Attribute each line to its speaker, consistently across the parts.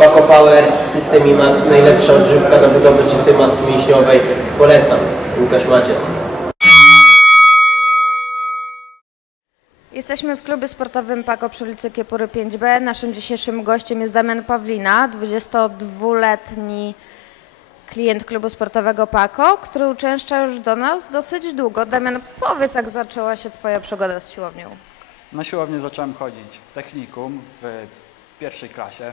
Speaker 1: Paco Power, System IMAX, najlepsza odżywka na budowę czystej masy mięśniowej. Polecam. Łukasz Maciec.
Speaker 2: Jesteśmy w klubie sportowym Pako przy ulicy Kiepury 5B. Naszym dzisiejszym gościem jest Damian Pawlina, 22-letni klient klubu sportowego Pako, który uczęszcza już do nas dosyć długo. Damian, powiedz, jak zaczęła się Twoja przygoda z siłownią?
Speaker 3: Na siłownię zacząłem chodzić w technikum w pierwszej klasie.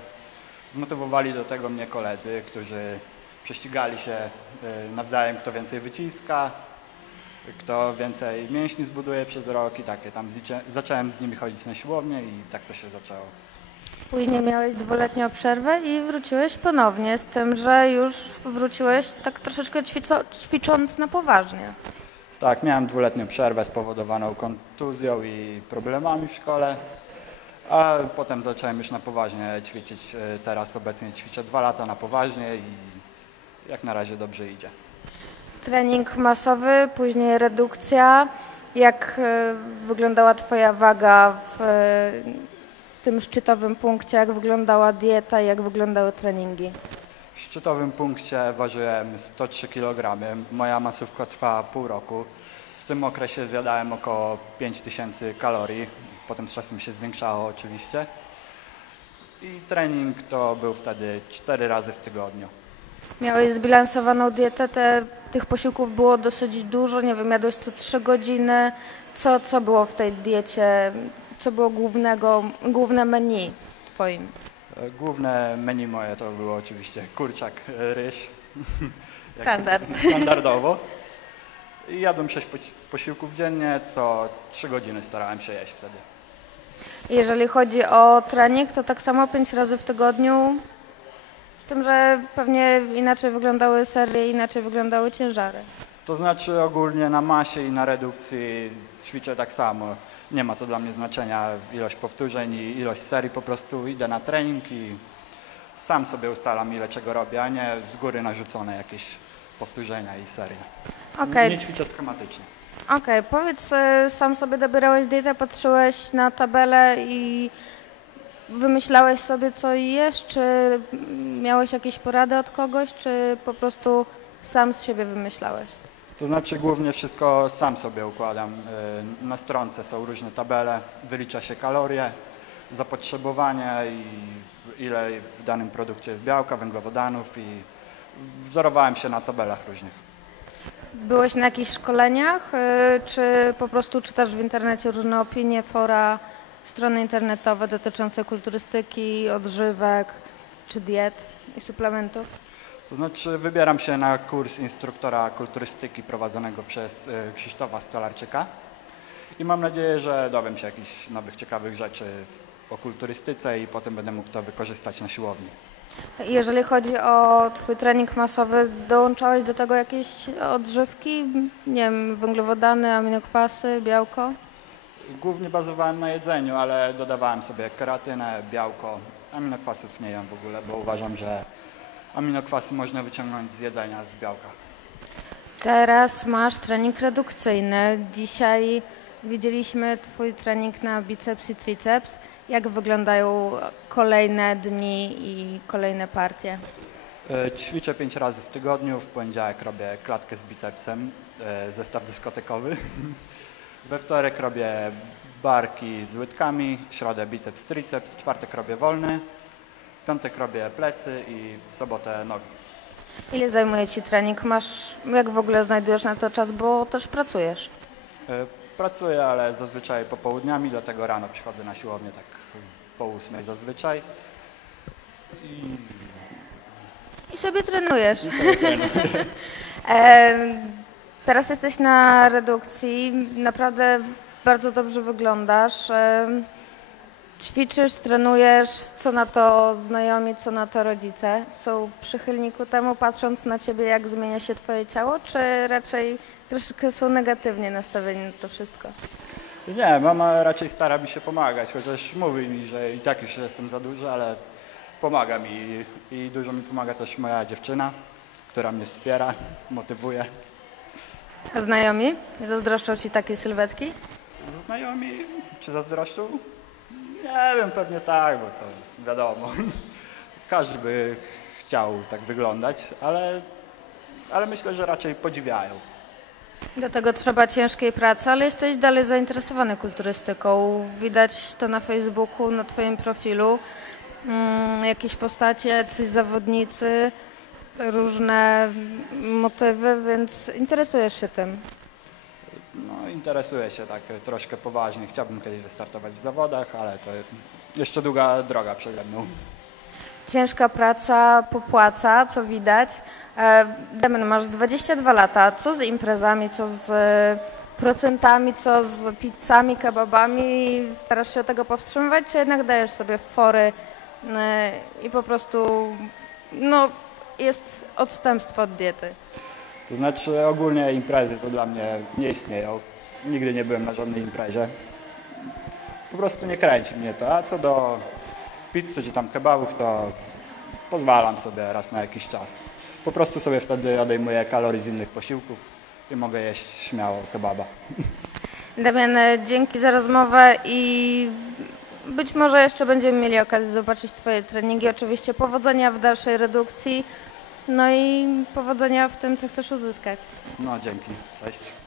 Speaker 3: Zmotywowali do tego mnie koledzy, którzy prześcigali się y, nawzajem, kto więcej wyciska, kto więcej mięśni zbuduje przez rok i takie tam zacząłem z nimi chodzić na siłownię i tak to się zaczęło.
Speaker 2: Później miałeś dwuletnią przerwę i wróciłeś ponownie, z tym, że już wróciłeś tak troszeczkę ćwicząc na poważnie.
Speaker 3: Tak, miałem dwuletnią przerwę spowodowaną kontuzją i problemami w szkole, a potem zacząłem już na poważnie ćwiczyć. Y, Teraz obecnie ćwiczę dwa lata na poważnie i jak na razie dobrze idzie.
Speaker 2: Trening masowy, później redukcja. Jak e, wyglądała Twoja waga w e, tym szczytowym punkcie? Jak wyglądała dieta? Jak wyglądały treningi?
Speaker 3: W szczytowym punkcie ważyłem 103 kg. Moja masówka trwała pół roku. W tym okresie zjadałem około 5000 kalorii. Potem z czasem się zwiększało oczywiście. I trening to był wtedy 4 razy w tygodniu.
Speaker 2: Miałeś zbilansowaną dietę, te, tych posiłków było dosyć dużo, nie wiem, jadłeś co 3 godziny. Co, co było w tej diecie? Co było głównego, główne menu Twoim?
Speaker 3: E, Główne menu moje to było oczywiście kurczak, e, ryż.
Speaker 2: Standard.
Speaker 3: Standardowo. I jadłem 6 poci- posiłków dziennie, co 3 godziny starałem się jeść wtedy.
Speaker 2: Jeżeli chodzi o trening, to tak samo 5 razy w tygodniu, z tym, że pewnie inaczej wyglądały serie, inaczej wyglądały ciężary.
Speaker 3: To znaczy ogólnie na masie i na redukcji ćwiczę tak samo. Nie ma to dla mnie znaczenia ilość powtórzeń i ilość serii, po prostu idę na trening i sam sobie ustalam ile czego robię, a nie z góry narzucone jakieś powtórzenia i serie.
Speaker 2: Okej,
Speaker 3: Nie ćwiczę schematycznie.
Speaker 2: Okej. powiedz, e, sam sobie dobierałeś dietę, patrzyłeś na tabelę i wymyślałeś sobie co jesz, czy miałeś jakieś porady od kogoś, czy po prostu sam z siebie wymyślałeś?
Speaker 3: To znaczy głównie wszystko sam sobie układam. Y, Na stronce są różne tabele, wylicza się kalorie, zapotrzebowanie i ile w danym produkcie jest białka, węglowodanów i wzorowałem się na tabelach różnych.
Speaker 2: Byłeś na jakichś szkoleniach, y, czy po prostu czytasz w internecie różne opinie, fora, strony internetowe dotyczące kulturystyki, odżywek, czy diet i suplementów?
Speaker 3: To znaczy wybieram się na kurs instruktora kulturystyki prowadzonego przez y, Krzysztofa Stolarczyka i mam nadzieję, że dowiem się jakichś nowych, ciekawych rzeczy o kulturystyce i potem będę mógł to wykorzystać na siłowni.
Speaker 2: Jeżeli chodzi o Twój trening masowy, dołączałeś do tego jakieś odżywki? Nie wiem, węglowodany, aminokwasy, białko?
Speaker 3: Głównie bazowałem na jedzeniu, ale dodawałem sobie keratynę, białko. Aminokwasów nie jem w ogóle, bo uważam, że aminokwasy można wyciągnąć z jedzenia, z białka.
Speaker 2: Teraz masz trening redukcyjny. Dzisiaj widzieliśmy Twój trening na biceps i triceps. Jak wyglądają kolejne dni i kolejne partie?
Speaker 3: E, Ćwiczę pięć razy w tygodniu. W poniedziałek robię klatkę z bicepsem, e, zestaw dyskotekowy. We wtorek robię barki z łydkami, w środę biceps, triceps, w czwartek robię wolny, w piątek robię plecy i w sobotę nogi.
Speaker 2: Ile zajmuje Ci trening? Masz, jak w ogóle znajdujesz na to czas, bo też pracujesz?
Speaker 3: Pracuję, ale zazwyczaj popołudniami, dlatego rano przychodzę na siłownię tak po ósmej zazwyczaj. I
Speaker 2: I sobie trenujesz. Em, Teraz jesteś na redukcji, naprawdę bardzo dobrze wyglądasz. Ćwiczysz, trenujesz, co na to znajomi, co na to rodzice? Są przychylni ku temu, patrząc na ciebie, jak zmienia się twoje ciało, czy raczej troszeczkę są negatywnie nastawieni na to wszystko?
Speaker 3: nie, mama raczej stara mi się pomagać, chociaż mówi mi, że i tak już jestem za duży, ale pomaga mi i dużo mi pomaga też moja dziewczyna, która mnie wspiera, motywuje.
Speaker 2: A znajomi zazdroszczą ci takiej sylwetki?
Speaker 3: Znajomi, czy zazdroszczą? Nie wiem, pewnie tak, bo to wiadomo. każdy by chciał tak wyglądać, ale, ale myślę, że raczej podziwiają.
Speaker 2: Do tego trzeba ciężkiej pracy, ale jesteś dalej zainteresowany kulturystyką. Widać to na Facebooku, na Twoim profilu. Mm, jakieś postacie, jacyś zawodnicy, różne motywy, więc interesujesz się tym.
Speaker 3: Interesuję się tak troszkę poważnie. Chciałbym kiedyś wystartować w zawodach, ale to jeszcze długa droga przede mną.
Speaker 2: Ciężka praca popłaca, co widać. E, Damian, masz 22 lata. Co z imprezami, co z e, procentami, co z pizzami, kebabami? Starasz się tego powstrzymywać, czy jednak dajesz sobie fory e, i po prostu no, jest odstępstwo od diety?
Speaker 3: To znaczy ogólnie imprezy to dla mnie nie istnieją. Nigdy nie byłem na żadnej imprezie. Po prostu nie kręci mnie to. A co do pizzy czy tam kebabów, to pozwalam sobie raz na jakiś czas. Po prostu sobie wtedy odejmuję kalorii z innych posiłków i mogę jeść śmiało kebaba.
Speaker 2: Damian, dzięki za rozmowę i być może jeszcze będziemy mieli okazję zobaczyć Twoje treningi. Oczywiście powodzenia w dalszej redukcji, no i powodzenia w tym, co chcesz uzyskać.
Speaker 3: No dzięki. Cześć.